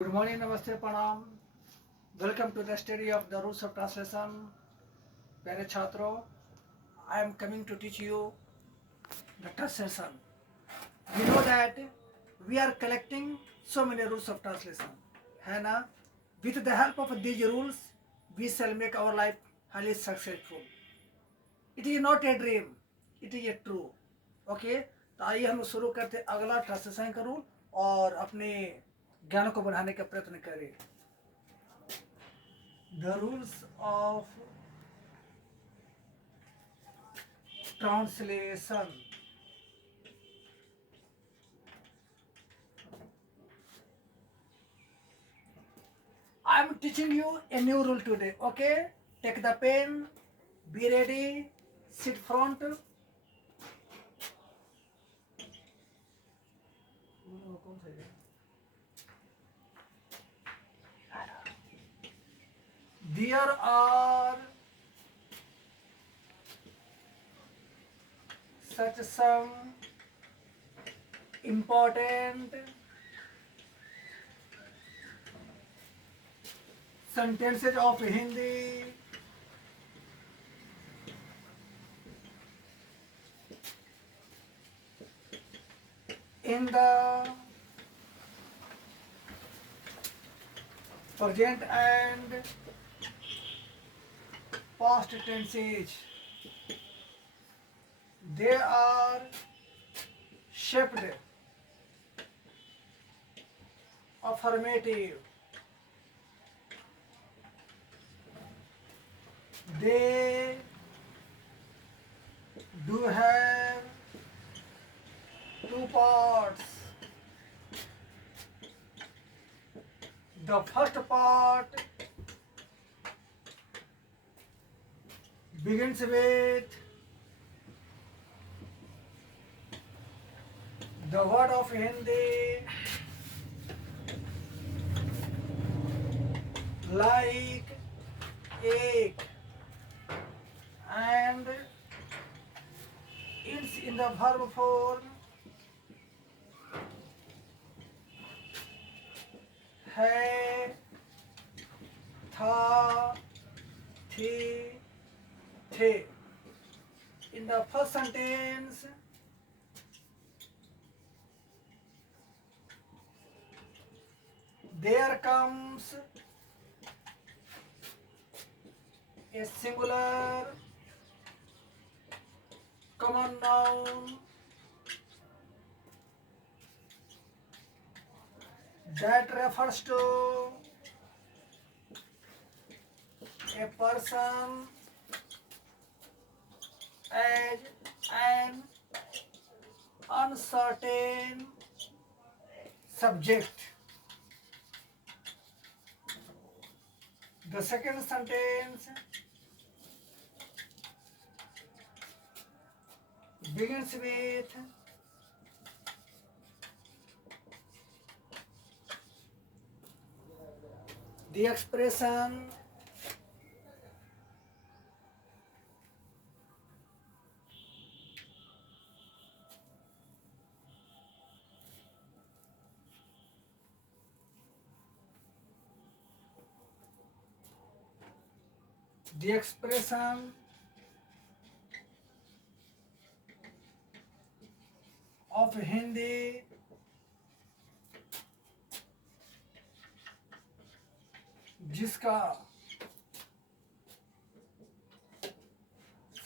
Good morning, Namaste, Pranam. Welcome to the study of the rules of translation. Pyare Chhatro, I am coming to teach you the translation. We know that we are collecting so many rules of translation. है ना? With the help of these rules, we shall make our life highly successful. It is not a dream, it is a true. Okay? तो आइए हम शुरू करते हैं अगला ट्रांसलेशन का रूल और अपने ज्ञान को बढ़ाने का प्रयत्न करें. The rules of translation. I am teaching you a new rule today. Okay? Take the pen, be ready, sit front. There are such some important sentences of Hindi in the present and past tenses. They are shaped affirmative. They do have two parts. The first part begins with the word of Hindi like एक and it's in the verb form है था थी थे. In the first sentence there comes a singular common noun that refers to a person as an uncertain subject. The second sentence begins with the expression of Hindi जिसका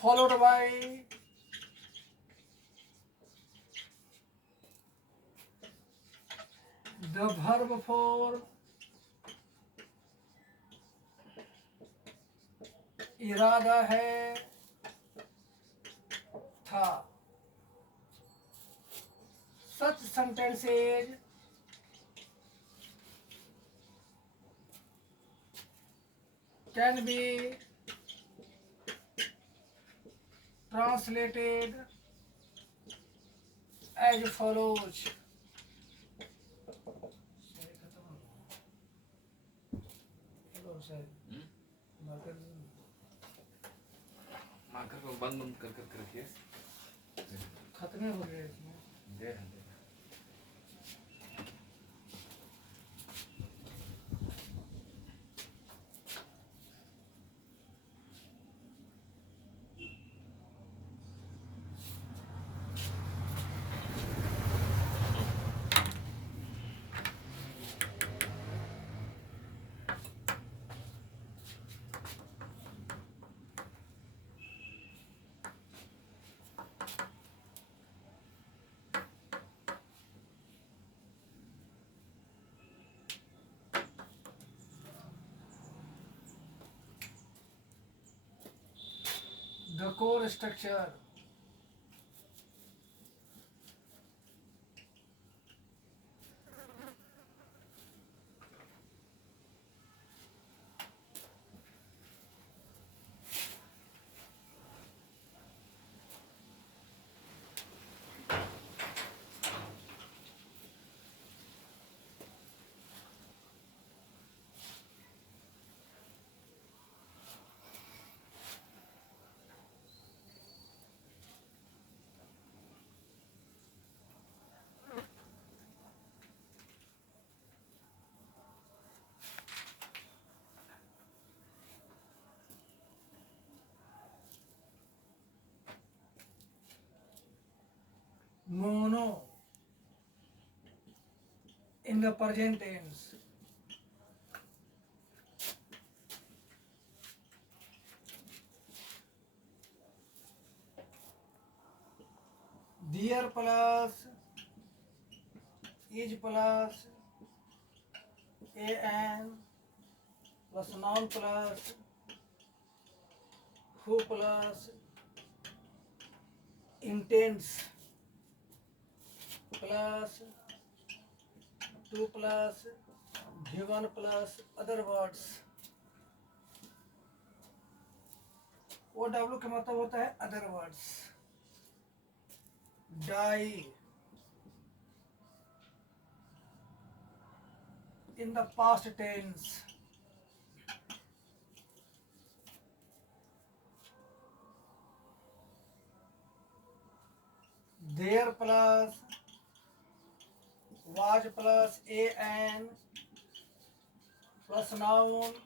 followed by the verb form इरादा है था. Such sentences can be translated as follows. Marker को बंद बंद कर कर रखिए. खत्म हो गए इसमें. दे The core structure. Mono in the present tense. There plus is plus an plus noun plus who plus intends plus to plus given plus other words. O W का मतलब होता है other words. Die in the past tense. There plus was plus an plus noun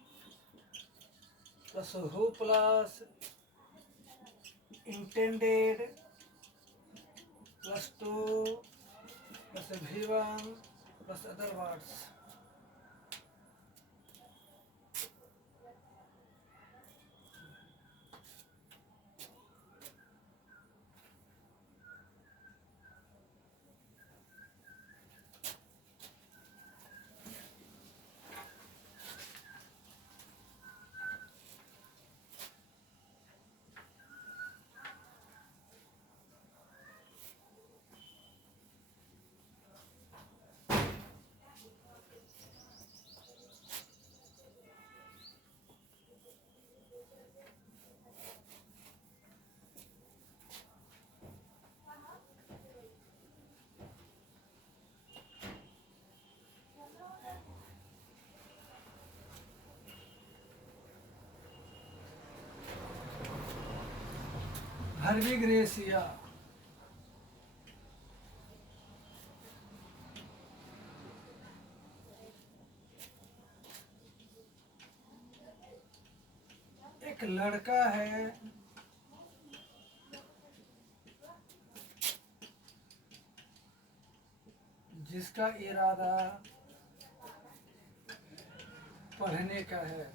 plus who plus intended plus to plus given plus other words. Verbigracia. एक लड़का है जिसका इरादा पढ़ने का है.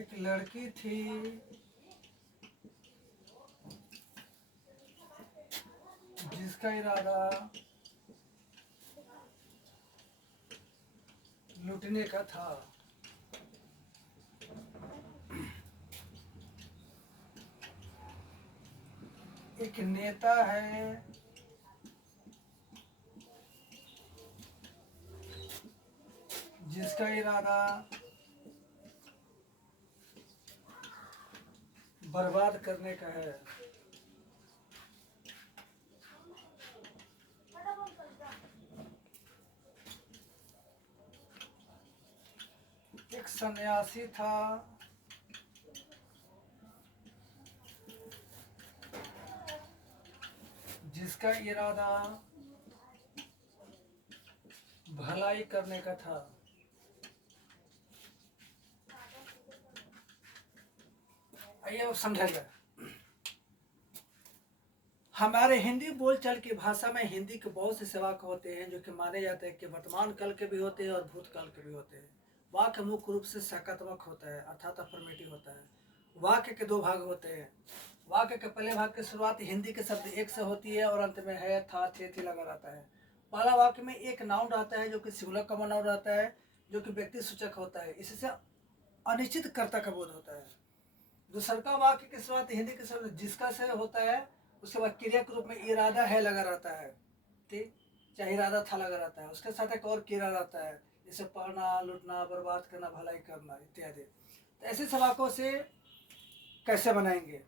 एक लड़की थी जिसका इरादा लूटने का था. एक नेता है जिसका इरादा बर्बाद करने का है. एक सन्यासी था जिसका इरादा भलाई करने का था. आइए अब समझाइए. हमारे हिंदी बोलचाल की भाषा में हिंदी के बहुत से सेवक होते हैं जो कि माने जाते हैं कि वर्तमान काल के भी होते हैं और भूतकाल के भी होते हैं. वाक्य मुख्य रूप से सकारात्मक होता है अर्थात अफर्मेटिव होता है. वाक्य के दो भाग होते हैं. वाक्य के पहले भाग की शुरुआत हिंदी के शब्द एक से होती है और अंत में है था थे थी लगा रहता है. पहला वाक्य में एक नाउन रहता है जो कि सिंगुलर कॉमन नाउन रहता है, जो कि व्यक्ति सूचक होता है, इससे अनिश्चित कर्ता का बोध होता है। दूसरा वाक्य के शुरुआत हिंदी के शब्द जिसका से होता है, उसके बाद क्रिया के रूप में इरादा है लगा रहता है, ठीक, चाहे इरादा था लगा रहता है, उसके साथ एक और क्रिया रहता है, जैसे पढ़ना, लूटना, बर्बाद करना, भलाई करना इत्यादि। तो ऐसे सब वाक्यों से कैसे बनाएंगे?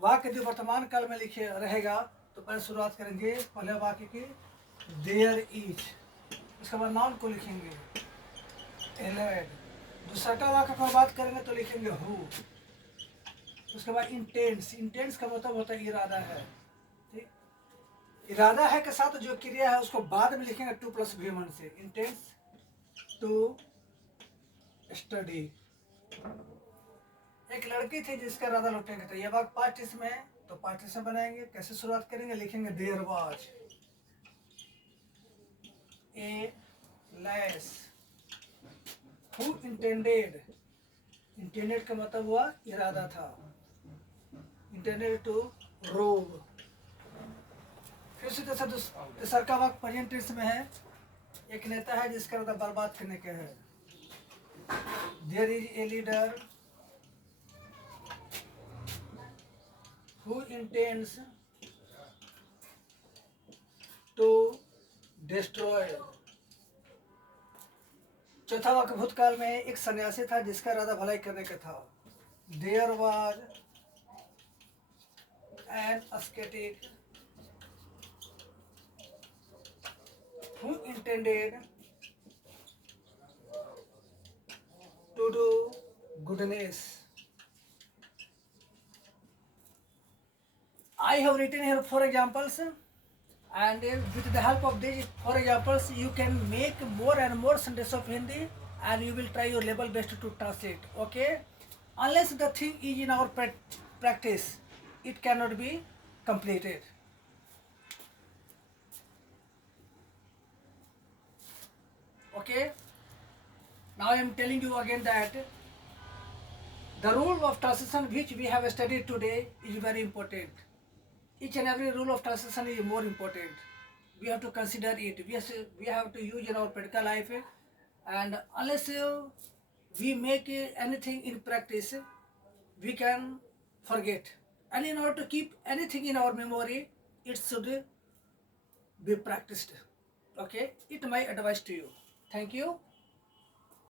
वाक्य यदि वर्तमान काल में लिखे रहेगा तो पहले शुरुआत करेंगे पहले वाक्य की देयर इज, उसके बाद नाउन को लिखेंगे एलेड। दूसरा वाक्य का बात करेंगे तो लिखेंगे हु, उसके बाद इंटेंस, इंटेंस का मतलब होता है इरादा है, ठीक, इरादा है के साथ जो क्रिया है उसको बाद में लिखेंगे टू प्लस V1 से, इंटेंस टू स्टडी। एक लड़की थी जिसका इरादा लौटने का था, ये वाक्य पास्ट टेंस में है तो पास्ट टेंस में बनाएंगे। कैसे शुरुआत करेंगे? लिखेंगे there was a lass who intended, intended का मतलब हुआ इरादा था, इंटेंडेड टू रोब। फिर से दूसरा का वाक्य प्रेजेंट टेंस में है, एक नेता है जिसका इरादा बर्बाद करने का है, there is a leader who intends to destroy। चौथा वाक्य भूतकाल में एक सन्यासी था जिसका इरादा भलाई करने का था, there was an ascetic who intended to do goodness। I have written here 4 examples, and with the help of these 4 examples you can make more and more sentences of Hindi, and you will try your level best to translate, okay? Unless the thing is in our practice, it cannot be completed, okay? Now I am telling you again that the rule of translation which we have studied today is very important. Each and every rule of translation is more important. We have to consider it. We have to use in our practical life, and unless we make anything in practice, we can forget. And in order to keep anything in our memory, it should be practiced. Okay, it my advice to you. Thank you.